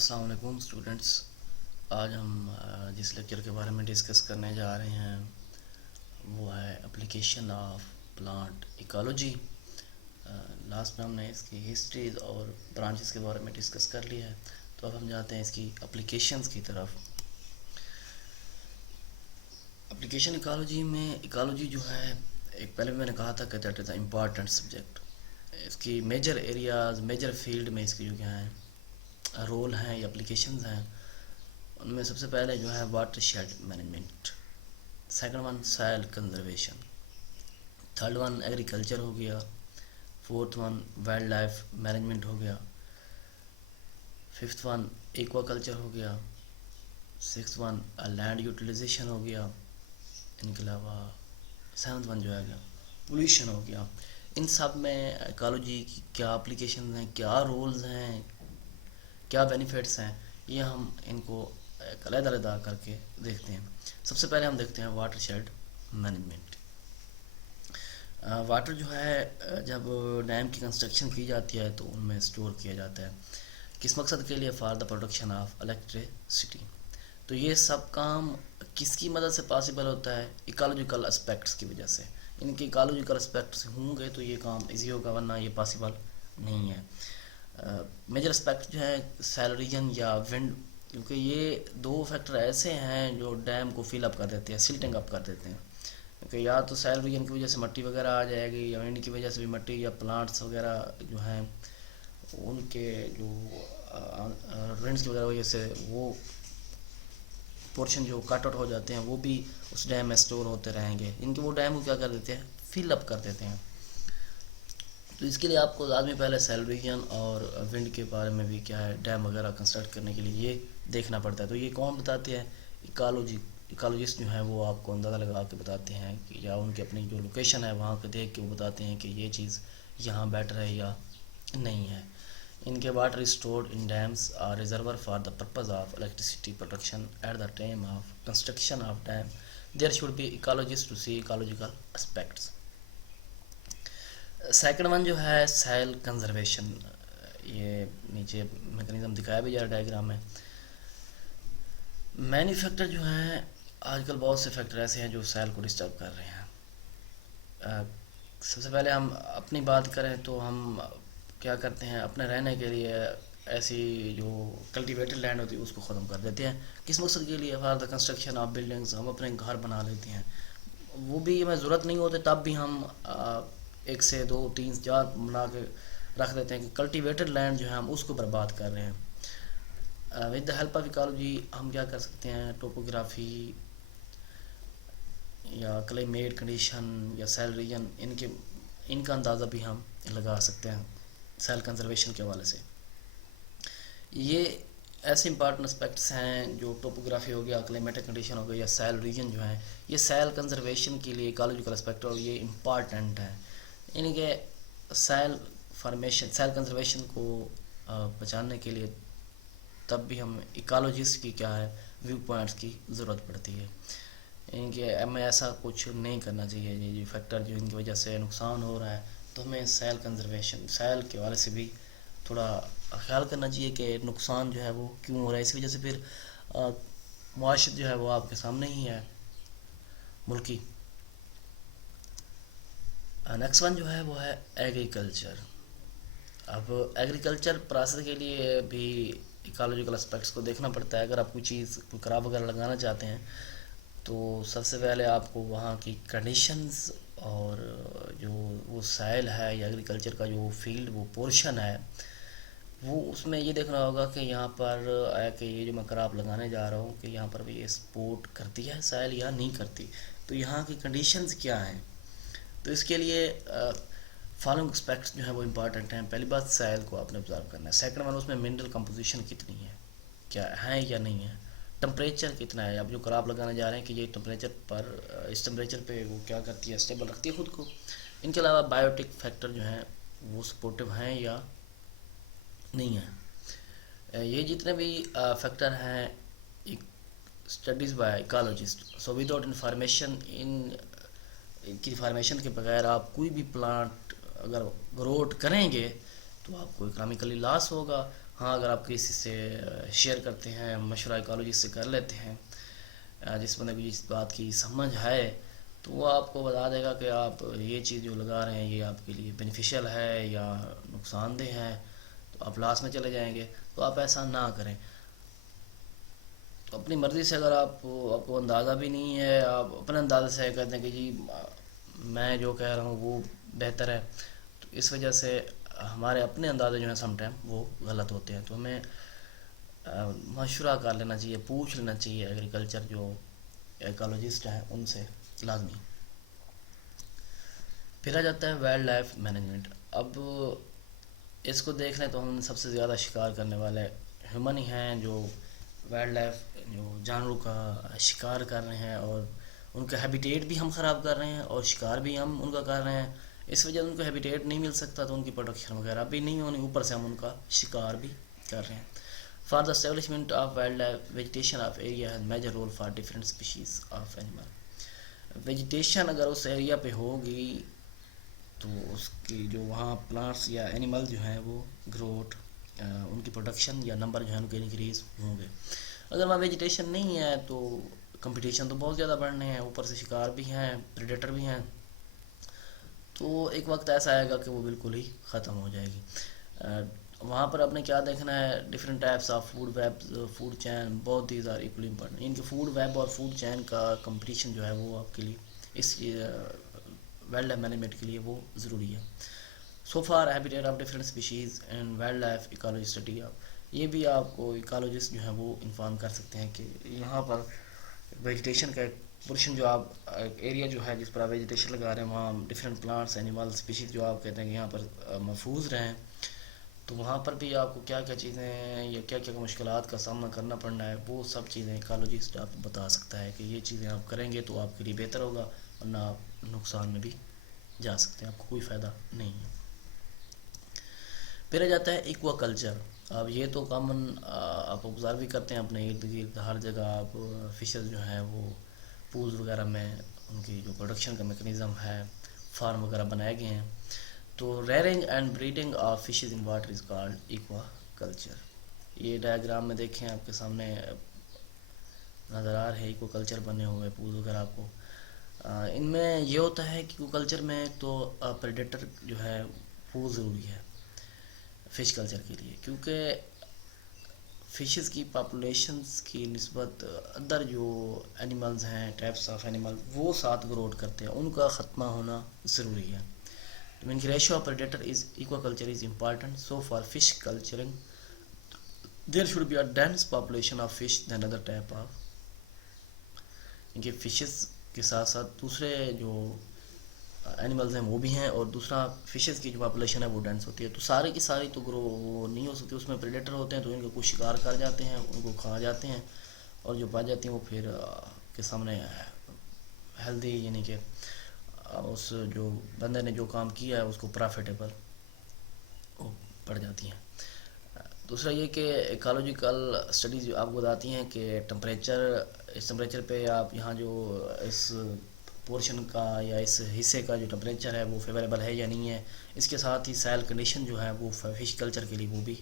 السلام علیکم اسٹوڈنٹس. آج ہم جس لیکچر کے بارے میں ڈسکس کرنے جا رہے ہیں وہ ہے application of plant ecology. Last میں ہم نے اس کی ہسٹریز اور برانچز کے بارے میں ڈسکس کر لیا ہے, تو اب ہم جاتے ہیں اس کی اپلیکیشنز کی طرف. اپلیکیشن ایکالوجی میں ایکالوجی جو ہے ایک پہلے میں نے کہا تھا کہ that is a important subject. اس کی میجر ایریاز میجر فیلڈ میں اس کی جو کیا ہیں رول ہیں یا اپلیکیشنز ہیں, ان میں سب سے پہلے جو ہے watershed management, second one soil conservation, third one agriculture ہو گیا, fourth one wildlife management ہو گیا, ففتھ ون ایکوا کلچر ہو گیا, سکس ون لینڈ یوٹیلائزیشن ہو گیا, ان کے علاوہ سیونتھ ون جو ہے گیا پولیوشن ہو گیا. ان سب میں ایکالوجی کی کیا اپلیکیشنز ہیں, کیا رولز ہیں, کیا بینیفٹس ہیں, یہ ہم ان کو علیحدہ علیحدہ کر کے دیکھتے ہیں. سب سے پہلے ہم دیکھتے ہیں واٹر شیڈ مینجمنٹ. واٹر جو ہے جب ڈیم کی کنسٹرکشن کی جاتی ہے تو ان میں اسٹور کیا جاتا ہے. کس مقصد کے لیے؟ For the production of electricity. تو یہ سب کام کس کی مدد سے پاسبل ہوتا ہے؟ ایکالوجیکل اسپیکٹس کی وجہ سے. ان کے ایکالوجیکل اسپیکٹس ہوں گے تو یہ کام ایزی ہوگا, ورنہ یہ پاسبل نہیں ہے. میجر اسپیکٹ جو ہے سیل ریجن یا ونڈ, کیونکہ یہ دو فیکٹر ایسے ہیں جو ڈیم کو فل اپ کر دیتے ہیں, سلٹنگ اپ کر دیتے ہیں. کیونکہ یا تو سیل ریجن کی وجہ سے مٹی وغیرہ آ جائے گی, یا ونڈ کی وجہ سے بھی مٹی یا پلانٹس وغیرہ جو ہیں ان کے جو ونڈس کی وجہ سے وہ پورشن جو کٹ آؤٹ ہو جاتے ہیں وہ بھی اس ڈیم میں اسٹور ہوتے رہیں گے. ان کے وہ ڈیم کو کیا کر دیتے ہیں؟ فل اپ کر دیتے ہیں. تو اس کے لیے آپ کو لازمی پہلے سیل ریجن اور ونڈ کے بارے میں بھی کیا ہے ڈیم وغیرہ کنسٹرکٹ کرنے کے لیے یہ دیکھنا پڑتا ہے. تو یہ کون بتاتے ہیں؟ ایکالوجسٹ جو ہیں وہ آپ کو اندازہ لگا کے بتاتے ہیں کہ یا ان کی اپنی جو لوکیشن ہے وہاں کو دیکھ کے وہ بتاتے ہیں کہ یہ چیز یہاں بیٹر ہے یا نہیں ہے. ان کے water stored in dams are reservoir for the purpose of electricity production at the time of construction of dam. There should be ecologist to see ecological aspects. Second one جو ہے سیل کنزرویشن, یہ نیچے mechanism دکھایا بھی جا رہا ہے diagram میں. مینی فیکٹر جو ہیں آج کل بہت سے فیکٹر ایسے ہیں جو سیل کو ڈسٹرب کر رہے ہیں. سب سے پہلے ہم اپنی بات کریں تو ہم کیا کرتے ہیں, اپنے رہنے کے لیے ایسی جو کلٹیویٹڈ لینڈ ہوتی ہے اس کو ختم کر دیتے ہیں. کس مقصد کے لیے؟ For the construction of buildings. ہم اپنے گھر بنا لیتے ہیں, وہ بھی ہمیں ضرورت نہیں ہوتے تب بھی ہم ایک سے دو تین چار بنا کے رکھ دیتے ہیں کہ کلٹیویٹڈ لینڈ جو ہے ہم اس کو برباد کر رہے ہیں. With the help of ecology ہم کیا کر سکتے ہیں, ٹوپوگرافی یا کلائمیٹ کنڈیشن یا سیل ریجن ان کا اندازہ بھی ہم لگا سکتے ہیں سیل کنزرویشن کے حوالے سے. یہ ایسے امپارٹنٹ اسپیکٹس ہیں جو ٹوپوگرافی ہو گیا, کلائمیٹک کنڈیشن ہو گیا یا سیل ریجن جو ہیں, یہ سیل کنزرویشن کے لیے ایکالوجیکل اسپیکٹ اور یہ امپارٹنٹ ہے. یعنی کہ سیل کنزرویشن کو بچانے کے لیے تب بھی ہم ایکالوجسٹ کی کیا ہے ویو پوائنٹس کی ضرورت پڑتی ہے. یعنی کہ ہمیں ایسا کچھ نہیں کرنا چاہیے یہ فیکٹر جو ان کی وجہ سے نقصان ہو رہا ہے, تو ہمیں سیل کنزرویشن سیل کے حوالے سے بھی تھوڑا خیال کرنا چاہیے کہ نقصان جو ہے وہ کیوں ہو رہا ہے. اس وجہ سے پھر معاشت جو ہے وہ آپ کے سامنے ہی ہے ملکی. نیکسٹ ون جو ہے وہ ہے ایگریکلچر. اب ایگریکلچر پروسیس کے لیے بھی ایکالوجیکل اسپیکٹس کو دیکھنا پڑتا ہے. اگر آپ کوئی چیز کوئی کراپ وغیرہ لگانا چاہتے ہیں تو سب سے پہلے آپ کو وہاں کی کنڈیشنز اور جو وہ سائل ہے یا ایگریکلچر کا جو فیلڈ وہ پورشن ہے وہ اس میں یہ دیکھنا ہوگا کہ یہاں پر کہ یہ جو میں کراپ لگانے جا رہا ہوں کہ یہاں پر بھی یہ سپورٹ کرتی ہے سائل یا نہیں کرتی, تو یہاں کی کنڈیشنز کیا ہیں. تو اس کے لیے فالوئنگ اسپیکٹس جو ہیں وہ امپارٹنٹ ہیں. پہلی بات سائل کو آپ نے آبزرو کرنا ہے. سیکنڈ ون اس میں منرل کمپوزیشن کتنی ہے, کیا ہیں یا نہیں ہے. ٹمپریچر کتنا ہے, اب جو کراپ لگانے جا رہے ہیں کہ یہ ٹمپریچر پر اس ٹمپریچر پہ وہ کیا کرتی ہے اسٹیبل رکھتی ہے خود کو. ان کے علاوہ بایوٹک فیکٹر جو ہیں وہ سپورٹیو ہیں یا نہیں ہیں. یہ جتنے بھی فیکٹر ہیں studies by ecologist. So without information کی انفارمیشن کے بغیر آپ کوئی بھی پلانٹ اگر گروتھ کریں گے تو آپ کو اکنامکلی لاس ہوگا. ہاں اگر آپ کسی سے شیئر کرتے ہیں، مشورہ ایکالوجسٹ سے کر لیتے ہیں، جس بندے کو اس بات کی سمجھ ہے، تو وہ آپ کو بتا دے گا کہ آپ یہ چیز جو لگا رہے ہیں یہ آپ کے لیے بینیفیشیل ہے یا نقصان دہ ہے، تو آپ لاس میں چلے جائیں گے. تو آپ ایسا نہ کریں. تو اپنی مرضی سے اگر آپ کو اندازہ بھی نہیں ہے، آپ اپنے اندازے سے کہتے ہیں کہ جی میں جو کہہ رہا ہوں وہ بہتر ہے، تو اس وجہ سے ہمارے اپنے اندازے جو ہیں سم ٹائم وہ غلط ہوتے ہیں. تو ہمیں مشورہ کر لینا چاہیے، پوچھ لینا چاہیے ایگریکلچر جو ایکالوجسٹ ہیں ان سے لازمی. پھر آ جاتا ہے وائلڈ لائف مینجمنٹ. اب اس کو دیکھ لیں تو ہم سب سے زیادہ شکار کرنے والے ہیومن ہی ہیں، جو وائلڈ لائف جو جانوروں کا شکار کر رہے ہیں، اور ان کا ہیبیٹیٹ بھی ہم خراب کر رہے ہیں اور شکار بھی ہم ان کا کر رہے ہیں. اس وجہ سے ان کو ہیبیٹیٹ نہیں مل سکتا تو ان کی پروڈکشن وغیرہ بھی نہیں ہونی، اوپر سے ہم ان کا شکار بھی کر رہے ہیں. For the establishment of wild life vegetation of area has major role for different species of animal. Vegetation اگر اس ایریا پہ ہوگی تو اس کی جو وہاں پلانٹس یا اینیمل جو ہیں وہ گروتھ، ان کی پروڈکشن یا نمبر جو ہے ان کے انکریز ہوں گے. اگر وہاں ویجیٹیشن نہیں ہے تو کمپٹیشن تو بہت زیادہ بڑھنے ہیں، اوپر سے شکار بھی ہیں، پریڈیٹر بھی ہیں، تو ایک وقت ایسا آئے گا کہ وہ بالکل ہی ختم ہو جائے گی. وہاں پر آپ نے کیا دیکھنا ہے، different types of food web, food chain, بہت دیز آر ایکولی امپورٹنٹ. ان کے فوڈ ویب اور فوڈ چین کا کمپٹیشن جو ہے وہ آپ کے لیے اس وائلڈ لائف مینجمنٹ کے لیے وہ ضروری ہے. So for habitat of different species and wildlife ecology study. یہ بھی آپ کو ایکالوجسٹ جو ہیں وہ انفارم کر سکتے ہیں کہ یہاں پر ویجیٹیشن کا ایک پورشن جو آپ ایریا جو ہے جس پر آپ ویجیٹیشن لگا رہے ہیں وہاں ڈفرینٹ پلانٹس اینیمل اسپیشیز جو آپ کہتے ہیں کہ یہاں پر محفوظ رہیں، تو وہاں پر بھی آپ کو کیا کیا چیزیں ہیں یا کیا کیا مشکلات کا سامنا کرنا پڑنا ہے، وہ سب چیزیں ایکالوجسٹ آپ کو بتا سکتا ہے کہ یہ چیزیں آپ کریں گے تو آپ کے لیے بہتر ہوگا، ورنہ آپ نقصان میں بھی جا سکتے ہیں، آپ کو کوئی فائدہ نہیں ہے. پھر آ جاتا ہے ایکوا کلچر. اب یہ تو کامن آپ آبزرو بھی کرتے ہیں اپنے ارد گرد ہر جگہ. آپ فشز جو ہیں وہ پولز وغیرہ میں ان کی جو پروڈکشن کا میکنزم ہے، فارم وغیرہ بنائے گئے ہیں. تو rearing and breeding of fishes in water is called aqua culture. یہ ڈائیگرام میں دیکھیں آپ کے سامنے نظر آ رہے ایکوا کلچر بنے ہوئے پولز وغیرہ آپ کو. ان میں یہ ہوتا ہے کہ ایکوا کلچر میں تو پریڈیٹر جو ہے وہ ضروری ہے فش کلچر کے لیے، کیونکہ فشز کی پاپولیشنز کی نسبت ادر جو اینیملز ہیں، ٹائپس آف اینیمل، وہ ساتھ گروتھ کرتے ہیں، ان کا ختمہ ہونا ضروری ہے. تو ان کی ratio of predator is aquaculture is important. So for fish culturing there should be a dense population of fish then other type of. ان کے فشز کے ساتھ ساتھ دوسرے جو اینیملز ہیں وہ بھی ہیں، اور دوسرا فشز کی جو پاپولیشن ہے وہ ڈینس ہوتی ہے. تو سارے کی ساری تو گرو وہ نہیں ہو سکتی، اس میں پریڈیٹر ہوتے ہیں تو ان کو کچھ شکار کر جاتے ہیں، ان کو کھا جاتے ہیں، اور جو پا جاتی ہیں وہ پھر کے سامنے ہیلدی، یعنی کہ اس جو بندے نے جو کام کیا ہے اس کو پرافیٹیبل وہ پڑ جاتی ہیں. دوسرا یہ کہ ایکالوجیکل اسٹڈیز آپ کو بتاتی ہیں کہ اس ٹمپریچر پہ آپ یہاں جو اس پورشن کا یا اس حصے کا جو ٹمپریچر ہے وہ فیوریبل ہے یا نہیں ہے. اس کے ساتھ ہی سائل کنڈیشن جو ہے وہ فش کلچر کے لیے وہ بھی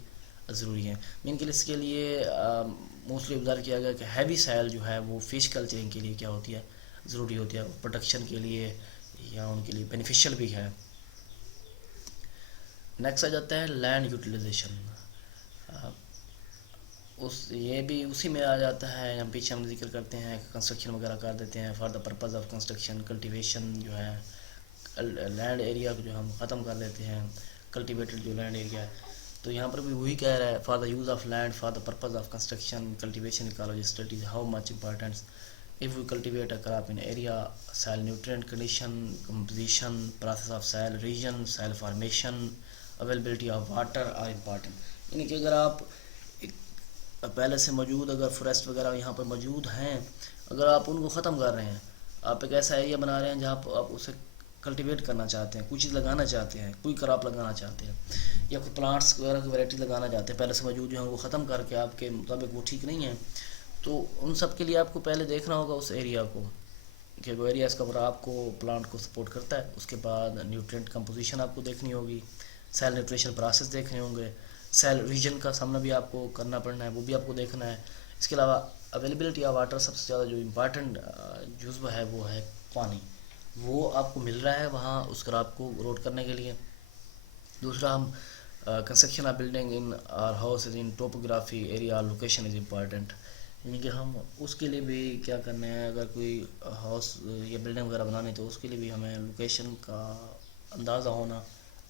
ضروری ہے. مین کے اس کے لیے موسٹلی آبزرو کیا گیا کہ ہیوی سائل جو ہے وہ فش کلچرنگ کے لیے کیا ہوتی ہے، ضروری ہوتی ہے، پروڈکشن کے لیے یا ان کے لیے بینیفیشیل بھی ہے. نیکسٹ آ جاتا ہے لینڈ یوٹیلائزیشن. یہ بھی اسی میں آ جاتا ہے. ہم ذکر کرتے ہیں کنسٹرکشن وغیرہ کر دیتے ہیں for the purpose of construction. Cultivation جو ہے لینڈ ایریا کو جو ہم ختم کر دیتے ہیں، کلٹیویٹڈ جو لینڈ ایریا ہے، تو یہاں پر بھی وہی کہہ رہا ہے for the use of land for the purpose of construction cultivation. Ecology studies how much importance if we cultivate a crop in area, soil nutrient condition, composition, process of soil region, soil formation, availability of water are important. یعنی کہ اگر آپ پہلے سے موجود اگر forest وغیرہ یہاں پر موجود ہیں، اگر آپ ان کو ختم کر رہے ہیں، آپ ایک ایسا ایریا بنا رہے ہیں جہاں آپ اسے کلٹیویٹ کرنا چاہتے ہیں، کوئی چیز لگانا چاہتے ہیں، کوئی کراپ لگانا چاہتے ہیں، یا کوئی پلانٹس وغیرہ کی ویرائٹی لگانا چاہتے ہیں، پہلے سے موجود جو ہیں وہ ختم کر کے آپ کے مطابق وہ ٹھیک نہیں ہیں، تو ان سب کے لیے آپ کو پہلے دیکھنا ہوگا اس ایریا کو کہ وہ ایریا اس کا آپ کو پلانٹ کو سپورٹ کرتا ہے. اس کے بعد نیوٹرینٹ کمپوزیشن آپ کو دیکھنی ہوگی، سیل نیوٹریشن پروسیس دیکھنے ہوں گے، سیل ریجن کا سامنا بھی آپ کو کرنا پڑنا ہے، وہ بھی آپ کو دیکھنا ہے۔ اس کے علاوہ اویلیبلٹی آف واٹر، سب سے زیادہ جو امپارٹنٹ جزو ہے وہ ہے پانی، وہ آپ کو مل رہا ہے وہاں اس خراب کو روڈ کرنے کے لیے۔ دوسرا ہم construction of building in our house in topography area location is important, یعنی کہ ہم اس کے لیے بھی کیا کرنا ہے، اگر کوئی ہاؤس یا بلڈنگ وغیرہ بنانی تو اس کے لیے بھی ہمیں لوکیشن کا اندازہ ہونا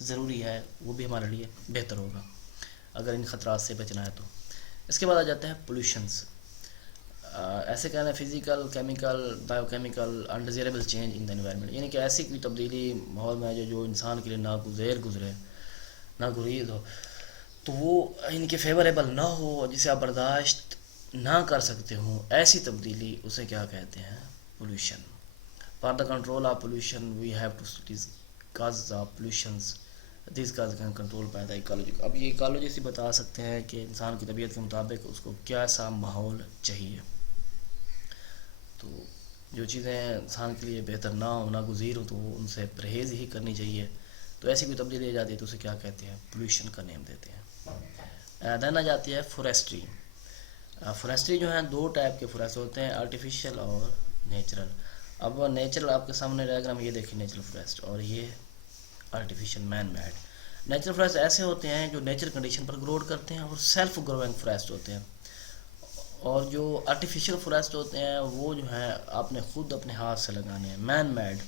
ضروری ہے، وہ بھی ہمارے لیے بہتر ہوگا اگر ان خطرات سے بچنا ہے تو۔ اس کے بعد آ جاتا ہے پولوشنس، ایسے کہنا ہے physical, chemical, biochemical undesirable change in the environment, یعنی کہ ایسی کوئی تبدیلی ماحول میں جو انسان کے لیے ناگزیر ہو، تو وہ ان کے فیوریبل نہ ہو، جسے آپ برداشت نہ کر سکتے ہوں، ایسی تبدیلی اسے کیا کہتے ہیں، pollution. For the control of pollution we have to studies cause of pollutions, these cause can control by the ecology. اب یہ ایکالوجی سے بتا سکتے ہیں کہ انسان کی طبیعت کے مطابق اس کو کیسا ماحول چاہیے، تو جو چیزیں انسان کے لیے بہتر نہ ہو، ناگزیر ہو، تو وہ ان سے پرہیز ہی کرنی چاہیے۔ تو ایسی کوئی تبدیلی آ جاتی ہے تو اسے کیا کہتے ہیں، پولوشن کا نیم دیتے ہیں۔ دین آ جاتی ہے فورسٹری۔ فورسٹری جو ہیں دو ٹائپ کے فورسٹ ہوتے ہیں، آرٹیفیشیل اور نیچرل۔ اب نیچرل آپ کے سامنے ڈائیگرام یہ دیکھیں، نیچرل فورسٹ، اور یہ artificial man made. Natural forest ایسے ہوتے ہیں جو نیچر کنڈیشن پر گروڈ کرتے ہیں اور سیلف گروئنگ فورسٹ ہوتے ہیں، اور جو آرٹیفیشیل فورسٹ ہوتے ہیں وہ جو ہیں آپ نے خود اپنے ہاتھ سے لگانے ہیں، مین میڈ۔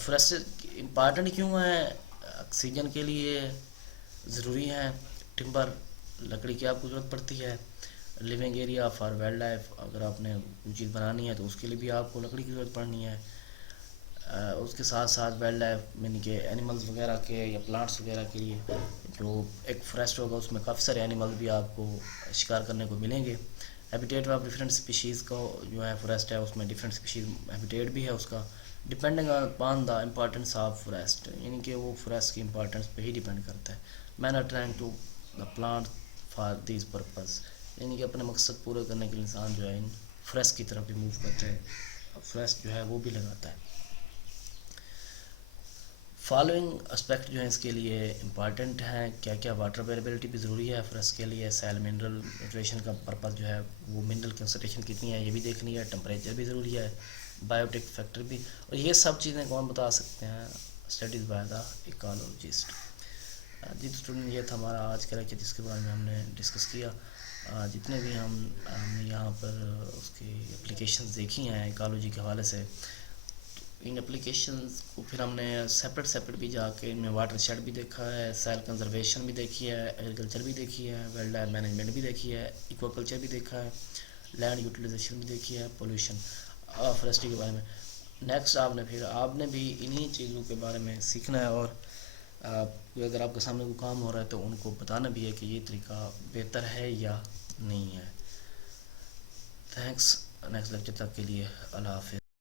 فورسٹ امپارٹنٹ کیوں ہیں؟ آکسیجن کے لیے ضروری ہیں، ٹمبر لکڑی کی آپ کو ضرورت پڑتی ہے، living area for wildlife, اگر آپ نے کوئی چیز بنانی ہے تو اس کے لیے بھی آپ کو لکڑی کی ضرورت پڑنی ہے۔ اس کے ساتھ ساتھ وائلڈ لائف یعنی کہ اینیملز وغیرہ کے یا پلانٹس وغیرہ کے لیے جو ایک فورسٹ ہوگا اس میں کافی سارے اینیمل بھی آپ کو شکار کرنے کو ملیں گے۔ ہیبیٹیٹ آف ڈفرینٹ اسپیشیز کا جو ہے فورسٹ ہے اس میں ڈفرینٹ اسپیشیز ہیبیٹیٹ بھی ہے اس کا، depending upon the importance of forest, یعنی کہ وہ فورسٹ کی امپارٹینس پہ ہی ڈپینڈ کرتا ہے۔ Men are trying to the plant for these purpose, یعنی کہ اپنے مقصد پورے کرنے کے لیے انسان جو ہے ان فورسٹ کی طرف بھی موو کرتا ہے، فورسٹ جو ہے وہ بھی لگاتا ہے۔ فالوئنگ اسپیکٹ جو ہے اس کے لیے امپارٹنٹ ہیں، کیا کیا، واٹر اویلیبلٹی بھی ضروری ہے فورسٹ کے لیے، سیل منرل نیوٹریشن کا پرپز جو ہے وہ منرل کنسنٹریشن کتنی ہے یہ بھی دیکھنی ہے، ٹمپریچر بھی ضروری ہے، بایوٹک فیکٹر بھی، اور یہ سب چیزیں کون بتا سکتے ہیں، اسٹڈیز بائی دا ایکالوجسٹ۔ جی تو اسٹوڈنٹ یہ تھا ہمارا آج کا لیکچر جس کے بارے میں ہم نے ڈسکس کیا، جتنے بھی ہم نے یہاں پر اس کی اپلیکیشنز دیکھی ہیں ایکالوجی کے حوالے سے، ان اپلیکیشنز کو پھر ہم نے سیپریٹ بھی جا کے ان میں واٹر شیڈ بھی دیکھا ہے، سیل کنزرویشن بھی دیکھی ہے، ایگریکلچر بھی دیکھی ہے، وائلڈ لائف مینجمنٹ بھی دیکھی ہے، ایکوا کلچر بھی دیکھا ہے، لینڈ یوٹیلائزیشن بھی دیکھی ہے، پولوشن، فورسٹری کے بارے میں۔ نیکسٹ آپ نے بھی انہی چیزوں کے بارے میں سیکھنا ہے، اور اگر آپ کے سامنے کوئی کام ہو رہا ہے تو ان کو بتانا بھی ہے کہ یہ طریقہ بہتر ہے یا نہیں ہے۔ تھینکس، نیکسٹ لیکچر تک کے لیے اللہ حافظ۔